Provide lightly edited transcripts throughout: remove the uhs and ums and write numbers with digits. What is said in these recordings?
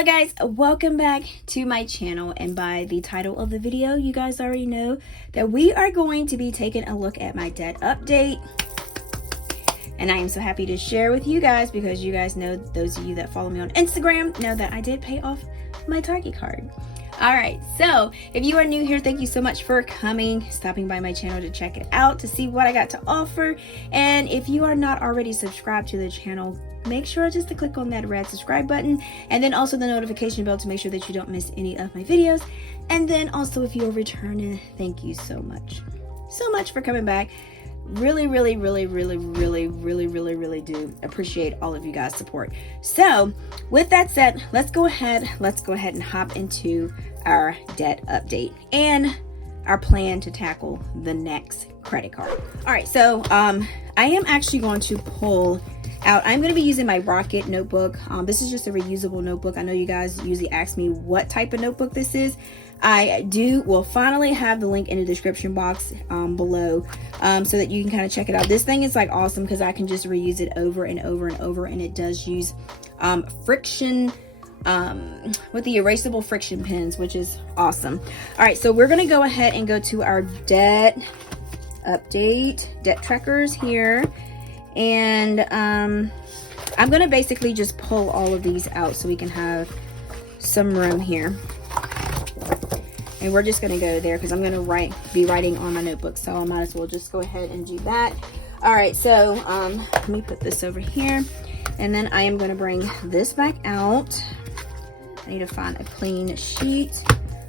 Hello guys, welcome back to my channel, and by the title of the video you guys already know that we are going to be taking a look at my debt update. And I am so happy to share with you guys because you guys know, those of you that follow me on Instagram know that I did pay off my Target card. Alright, so if you are new here, thank you so much for stopping by my channel to check it out, to see what I got to offer. And if you are not already subscribed to the channel, make sure just to click on that red subscribe button, and then also the notification bell to make sure that you don't miss any of my videos. And then also, if you're returning, thank you so much for coming back. Really do appreciate all of you guys' support. So with that said, let's go ahead and hop into our debt update and our plan to tackle the next credit card. All right, so I am actually going to pull out, I'm going to be using my Rocket notebook. This is just a reusable notebook. I know you guys usually ask me what type of notebook this is. I will finally have the link in the description box below, so that you can kind of check it out. This thing is like awesome because I can just reuse it over and over and over, and it does use friction with the erasable friction pens, which is awesome. All right, so we're going to go ahead and go to our debt update, debt trackers here. And I'm going to basically just pull all of these out so we can have some room here. And we're just going to go there because I'm going to be writing on my notebook, so I might as well just go ahead and do that. All right, so let me put this over here, and then I am going to bring this back out. I need to find a clean sheet,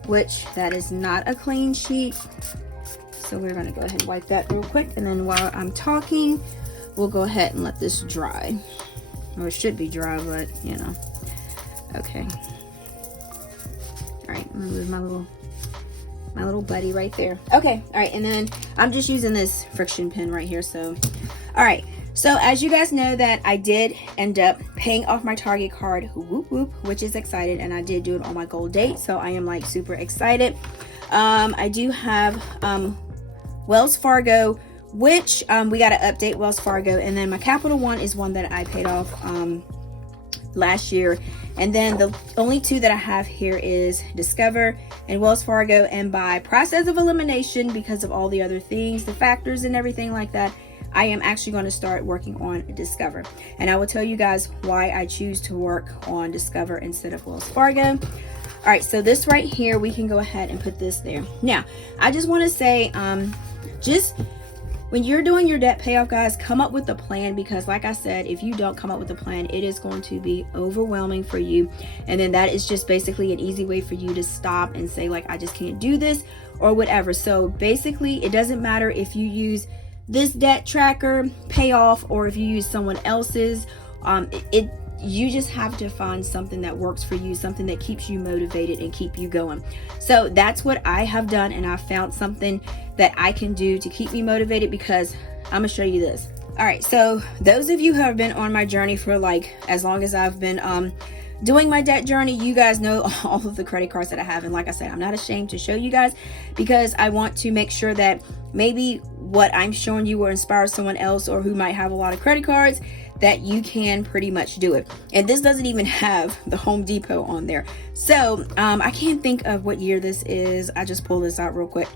which that is not a clean sheet. So we're going to go ahead and wipe that real quick, and then while I'm talking, we'll go ahead and let this dry. Or it should be dry, but you know. Okay. All right, I'm gonna move my little buddy right there. Okay, all right, and then I'm just using this friction pen right here. So, all right. So as you guys know that I did end up paying off my Target card, whoop whoop, which is excited, and I did do it on my gold date. So I am like super excited. I do have Wells Fargo, which we got to update Wells Fargo, and then my Capital One is one that I paid off last year, and then the only two that I have here is Discover and Wells Fargo. And by process of elimination, because of all the other things, the factors and everything like that, I am actually going to start working on Discover, and I will tell you guys why I choose to work on Discover instead of Wells Fargo. All right, so this right here, we can go ahead and put this there. Now I just want to say, just when you're doing your debt payoff, guys, come up with a plan, because like I said, if you don't come up with a plan, it is going to be overwhelming for you. And then that is just basically an easy way for you to stop and say, like, I just can't do this or whatever. So basically, it doesn't matter if you use this debt tracker Payoff or if you use someone else's. You just have to find something that works for you, something that keeps you motivated and keep you going. So that's what I have done, and I found something that I can do to keep me motivated, because I'm gonna show you this. All right, so those of you who have been on my journey for like as long as I've been doing my debt journey, you guys know all of the credit cards that I have. And like I said, I'm not ashamed to show you guys, because I want to make sure that maybe what I'm showing you will inspire someone else or who might have a lot of credit cards, that you can pretty much do it. And this doesn't even have the Home Depot on there. So I can't think of what year this is. I just pulled this out real quick.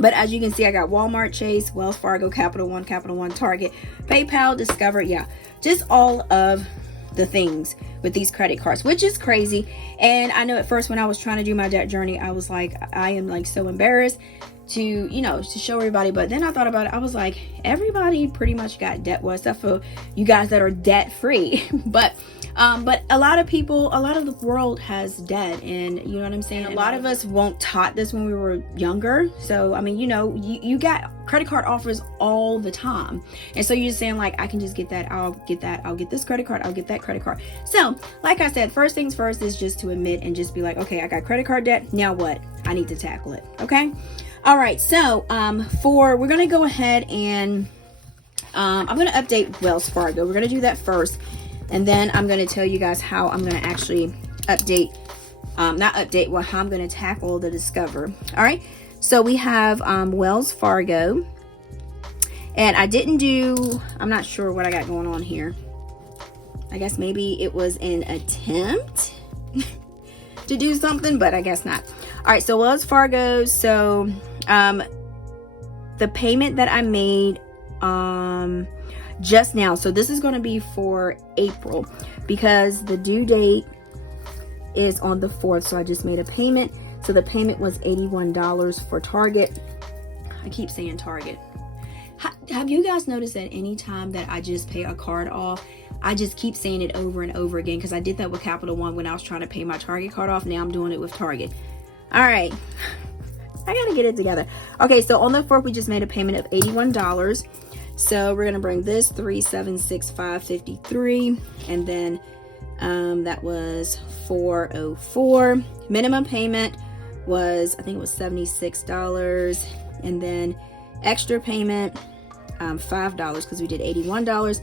But as you can see, I got Walmart, Chase, Wells Fargo, Capital One, Target, PayPal, Discover. Yeah, just all of the things with these credit cards, which is crazy. And I know at first when I was trying to do my debt journey, I was like, I am like so embarrassed to show everybody. But then I thought about it. I was like, everybody pretty much got debt, well, except for you guys that are debt free. but a lot of people, a lot of the world has debt, and you know what I'm saying? A lot of us weren't taught this when we were younger. So I mean, you got credit card offers all the time, and so you're just saying, like, I can just get that, I'll get this credit card, I'll get that credit card. So like I said, first things first is just to admit and just be like, okay, I got credit card debt, now what? I need to tackle it. Okay. All right, so we're gonna go ahead and I'm gonna update Wells Fargo. We're gonna do that first, and then I'm gonna tell you guys how I'm gonna actually update, how I'm gonna tackle the Discover. All right, so we have Wells Fargo, and I'm not sure what I got going on here. I guess maybe it was an attempt to do something, but I guess not. All right, so Wells Fargo. So the payment that I made just now, so this is going to be for April because the due date is on the 4th. So I just made a payment. So the payment was $81 for Target. I keep saying Target. Have you guys noticed that anytime that I just pay a card off, I just keep saying it over and over again? Because I did that with Capital One when I was trying to pay my Target card off. Now I'm doing it with Target. All right. I got to get it together. Okay, so on the 4th, we just made a payment of $81. So we're going to bring this $3,765.53. And then that was $404. Minimum payment was, I think it was $76. And then extra payment, $5 because we did $81.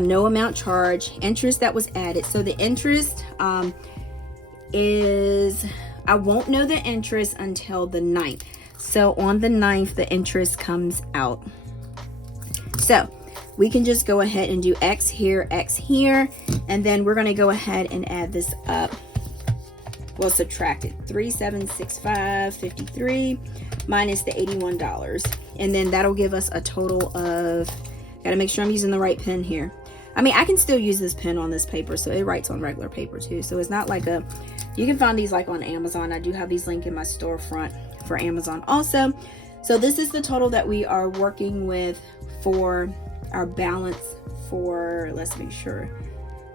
No amount charge. Interest that was added. So the interest is, I won't know the interest until the 9th. So on the 9th, the interest comes out. So we can just go ahead and do X here, and then we're going to go ahead and add this up. We'll subtract it. $3,765.53 minus the $81. And then that'll give us a total of, gotta make sure I'm using the right pen here. I mean, I can still use this pen on this paper, so it writes on regular paper too. So it's not like a, you can find these like on Amazon. I do have these linked in my storefront for Amazon also. So this is the total that we are working with for our balance for, let's make sure,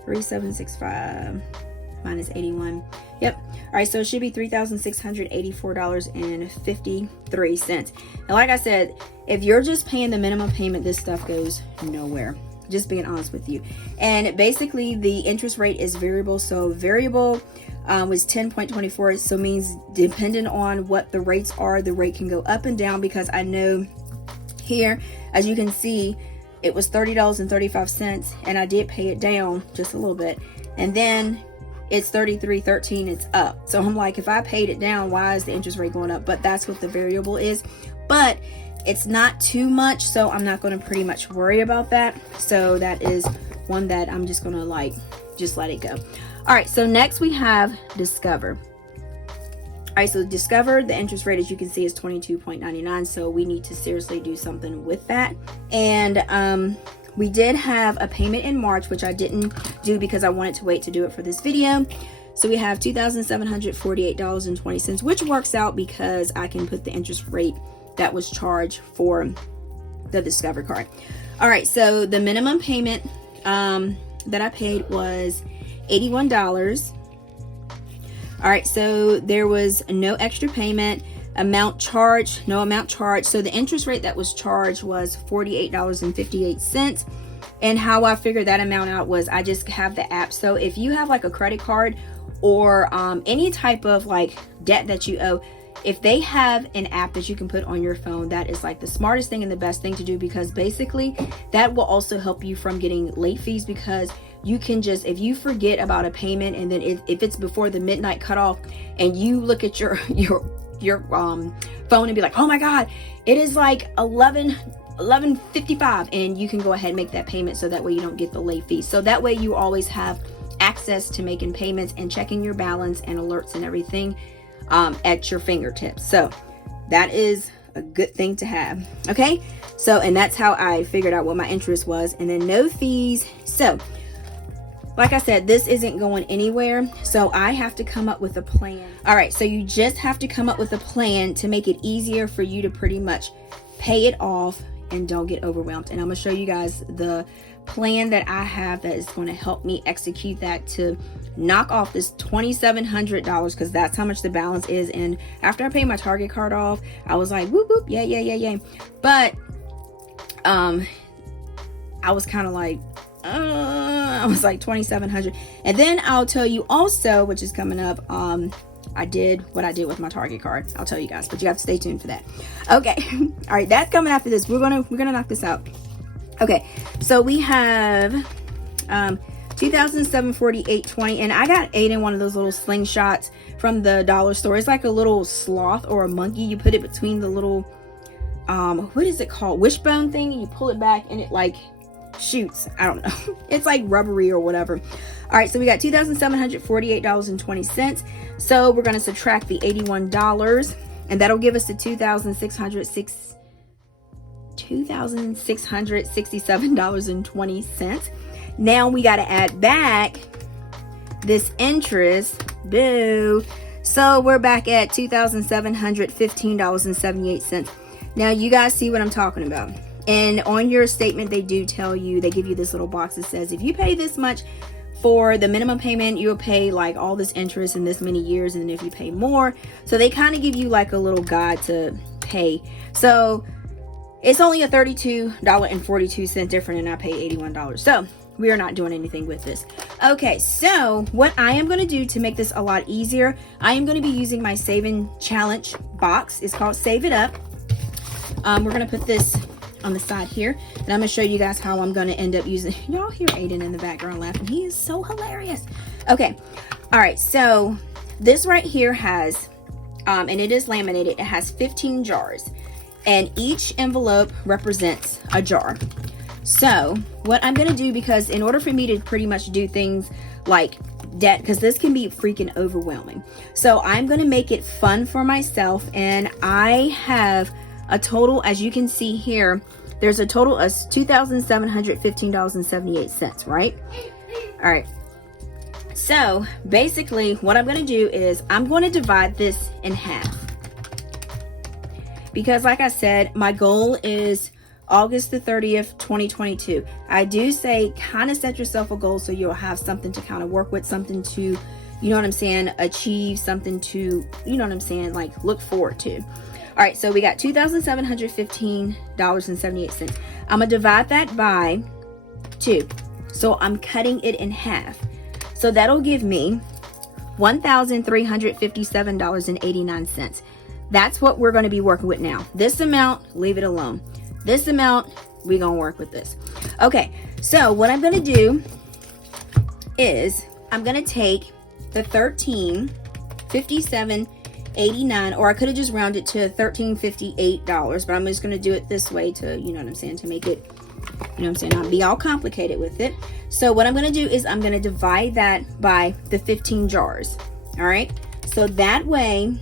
3,765 minus 81. Yep. All right, so it should be $3,684.53. And like I said, if you're just paying the minimum payment, this stuff goes nowhere. Just being honest with you. And basically the interest rate is variable. So variable was 10.24. So means depending on what the rates are, the rate can go up and down, because I know here, as you can see, it was $30.35 and I did pay it down just a little bit. And then it's $33.13, it's up. So I'm like, if I paid it down, why is the interest rate going up? But that's what the variable is. But it's not too much, so I'm not going to pretty much worry about that. So that is one that I'm just going to like, just let it go. All right, so next we have Discover. All right, so Discover, the interest rate, as you can see, is 22.99. So we need to seriously do something with that. And we did have a payment in March, which I didn't do because I wanted to wait to do it for this video. So we have $2,748.20, which works out because I can put the interest rate that was charged for the Discover card. All right, so the minimum payment that I paid was $81. All right, so there was no extra payment. Amount charged, no amount charged. So the interest rate that was charged was $48.58. And how I figured that amount out was I just have the app. So if you have like a credit card or any type of like debt that you owe, if they have an app that you can put on your phone, that is like the smartest thing and the best thing to do, because basically that will also help you from getting late fees, because you can just, if you forget about a payment and then if it's before the midnight cutoff and you look at your phone and be like, oh my God, it is like 11:55, and you can go ahead and make that payment, so that way you don't get the late fees. So that way you always have access to making payments and checking your balance and alerts and everything at your fingertips. So that is a good thing to have. Okay, so and that's how I figured out what my interest was, and then no fees. So like I said, this isn't going anywhere, so I have to come up with a plan. All right, so you just have to come up with a plan to make it easier for you to pretty much pay it off and don't get overwhelmed. And I'm gonna show you guys the plan that I have that is going to help me execute that to knock off this $2,700, because that's how much the balance is. And after I paid my Target card off, I was like, whoop whoop, yeah. But I was kind of like, I was like $2,700. And then I'll tell you also, which is coming up, I did what I did with my Target card. I'll tell you guys, but you have to stay tuned for that. Okay. All right, that's coming after this. We're gonna knock this out. Okay, so we have $2,748.20, and I got 8 in one of those little slingshots from the dollar store. It's like a little sloth or a monkey. You put it between the little what is it called, wishbone thing, and you pull it back, and it like shoots. I don't know. It's like rubbery or whatever. All right, so we got $2,748.20. So we're going to subtract the $81, and that'll give us the $2,667.20. Now we got to add back this interest. Boo. So we're back at $2,715.78. Now you guys see what I'm talking about. And on your statement, they do tell you, they give you this little box that says, if you pay this much for the minimum payment, you'll pay like all this interest in this many years. And then if you pay more, so they kind of give you like a little guide to pay. So it's only a $32.42 difference, and I pay $81. So we are not doing anything with this. Okay, so what I am going to do to make this a lot easier, I am going to be using my saving challenge box. It's called Save It Up. We're going to put this on the side here, and I'm going to show you guys how I'm going to end up using. Y'all hear Aiden in the background laughing. He is so hilarious. Okay, all right, so this right here has and it is laminated. It has 15 jars, and each envelope represents a jar. So what I'm going to do, because in order for me to pretty much do things like that, because this can be freaking overwhelming, so I'm going to make it fun for myself. And I have a total, as you can see here, there's a total of $2,715.78, right? All right. So basically what I'm going to do is I'm going to divide this in half, because like I said, my goal is August the 30th, 2022. I do say kind of set yourself a goal so you'll have something to kind of work with, something to, you know what I'm saying, achieve, something to, you know what I'm saying, like look forward to. All right, so we got $2,715.78. I'm going to divide that by 2. So I'm cutting it in half. So that'll give me $1,357.89. That's what we're going to be working with now. This amount, leave it alone. This amount, we're going to work with this. Okay, so what I'm going to do is I'm going to take the $13.57.89, or I could have just rounded to $13.58, but I'm just going to do it this way to, you know what I'm saying, to make it, you know what I'm saying, not be all complicated with it. So what I'm going to do is I'm going to divide that by the 15 jars. All right, so that way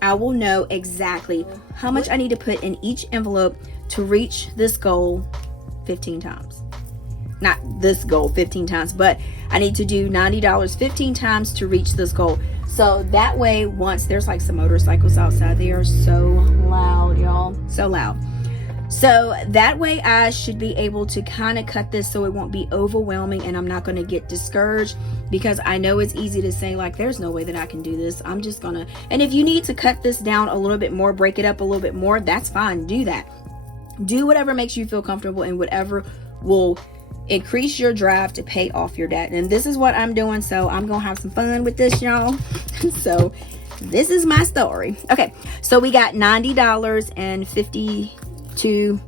I will know exactly how much I need to put in each envelope to reach this goal 15 times. Not this goal 15 times, but I need to do $90 15 times to reach this goal. So that way, once there's like some motorcycles outside, they are so loud, y'all, so loud. So that way I should be able to kind of cut this so it won't be overwhelming, and I'm not going to get discouraged, because I know it's easy to say like, there's no way that I can do this. I'm just gonna, and if you need to cut this down a little bit more, break it up a little bit more, that's fine. Do that. Do whatever makes you feel comfortable and whatever will increase your drive to pay off your debt. And this is what I'm doing, so I'm gonna have some fun with this, y'all. So this is my story. Okay, so we got $90.52.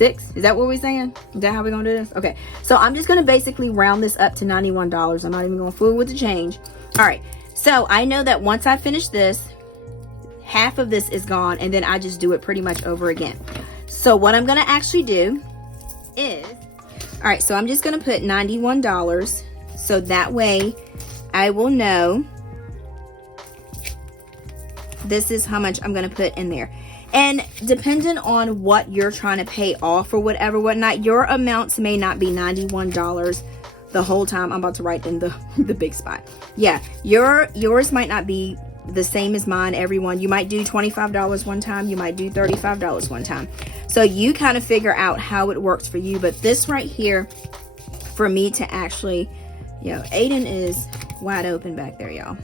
Is that what we're saying? Is that how we're gonna do this? Okay, so I'm just gonna basically round this up to $91. I'm not even gonna fool with the change. All right, so I know that once I finish this, half of this is gone, and then I just do it pretty much over again. So what I'm gonna actually do is, all right, so I'm just gonna put $91, so that way I will know this is how much I'm gonna put in there. And depending on what you're trying to pay off or whatever, whatnot, your amounts may not be $91 the whole time. I'm about to write in the big spot. Yeah, yours might not be the same as mine, everyone. You might do $25 one time, you might do $35 one time. So you kind of figure out how it works for you. But this right here, for me to actually, Aiden is wide open back there, y'all.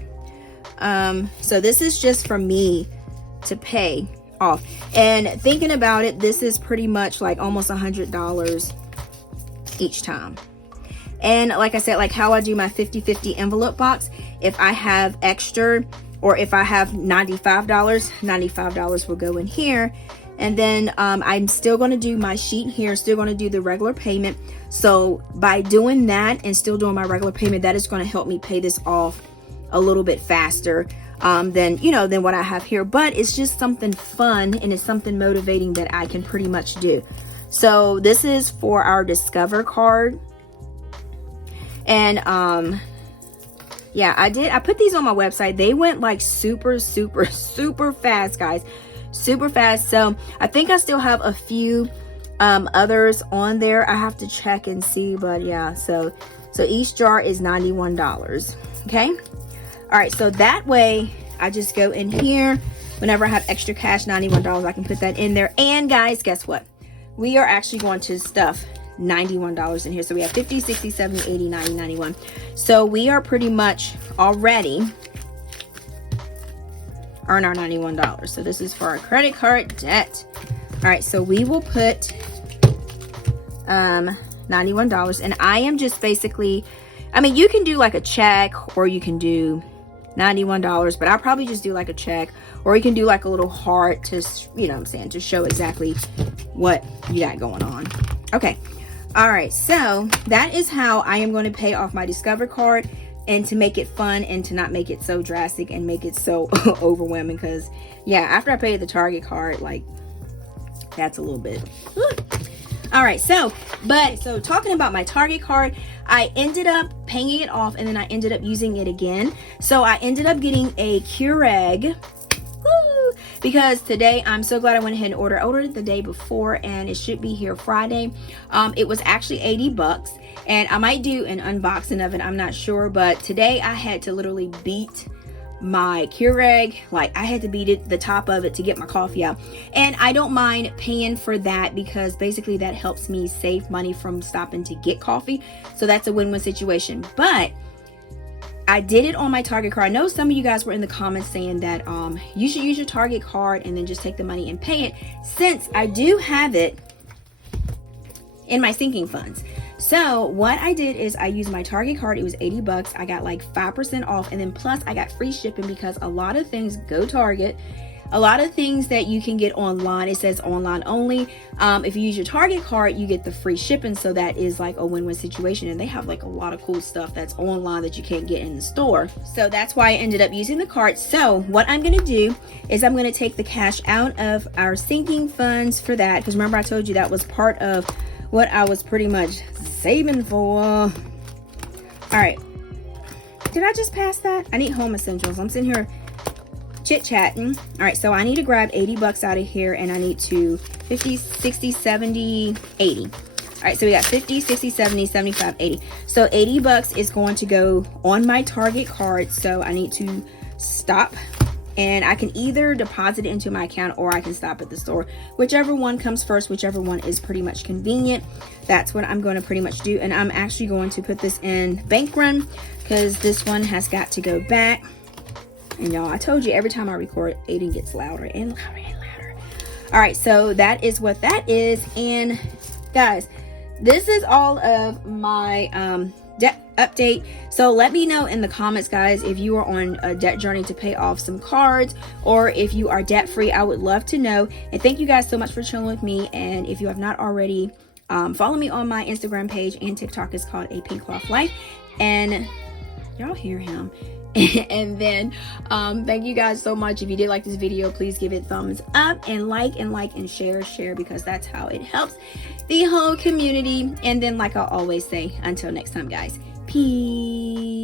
So this is just for me to pay off. And thinking about it, this is pretty much like almost $100 each time. And like I said, like how I do my 50-50 envelope box, if I have extra, or if I have $95 will go in here. And then I'm still going to do my sheet here, still going to do the regular payment. So by doing that and still doing my regular payment, that is going to help me pay this off a little bit faster than what I have here. But it's just something fun, and it's something motivating that I can pretty much do. So this is for our Discover card. And yeah, I put these on my website. They went like super fast, guys. Super fast. So I think I still have a few others on there. I have to check and see, but yeah, so each jar is $91. Okay. All right, so that way I just go in here whenever I have extra cash, $91, I can put that in there. And guys, guess what? We are actually going to stuff $91 in here. So we have 50, 60, 70, 80, 90, 91. So we are pretty much already earn our $91. So this is for our credit card debt. All right, so we will put $91, and I am just basically, I mean, you can do like a check, or you can do $91, but I'll probably just do like a check, or you can do like a little heart to, you know what I'm saying, to show exactly what you got going on. Okay. All right, so that is how I am going to pay off my Discover card, and to make it fun and to not make it so drastic and make it so overwhelming, because yeah, after I paid the Target card, like, that's a little bit. All right, so talking about my Target card, I ended up paying it off, and then I ended up using it again. So I ended up getting a Keurig. Woo! Because today, I'm so glad I went ahead and ordered it the day before, and it should be here Friday. It was actually $80, and I might do an unboxing of it, I'm not sure, but today I had to literally beat my Keurig. Like, I had to beat it, the top of it, to get my coffee out. And I don't mind paying for that, because basically that helps me save money from stopping to get coffee. So that's a win-win situation. But I did it on my Target card. I know some of you guys were in the comments saying that you should use your Target card and then just take the money and pay it, since I do have it in my sinking funds. So what I did is I used my Target card. It was $80. I got like 5% off, and then plus I got free shipping, because a lot of things go Target. A lot of things that you can get online, it says online only. If you use your Target card, you get the free shipping. So that is like a win-win situation. And they have like a lot of cool stuff that's online that you can't get in the store. So that's why I ended up using the card. So what I'm going to do is I'm going to take the cash out of our sinking funds for that. Because remember, I told you that was part of what I was pretty much saving for. All right. Did I just pass that? I need home essentials. I'm sitting here chit-chatting. All right, so I need to grab $80 out of here, and I need to 50, 60, 70, 80. All right, so we got 50, 60, 70, 75, 80. So $80 is going to go on my Target card. So I need to stop, and I can either deposit it into my account, or I can stop at the store. Whichever one comes first, whichever one is pretty much convenient. That's what I'm going to pretty much do. And I'm actually going to put this in bank run, because this one has got to go back. And y'all, I told you, every time I record, Aiden gets louder and louder and louder. All right, so that is what that is. And guys, this is all of my debt update. So let me know in the comments, guys, if you are on a debt journey to pay off some cards, or if you are debt free. I would love to know. And thank you guys so much for chilling with me. And if you have not already, follow me on my Instagram page and TikTok. Is called A Pink Cloth Life. And y'all hear him. And then thank you guys so much. If you did like this video, please give it thumbs up, and like and share, because that's how it helps the whole community. And then, like I always say, until next time, guys, peace.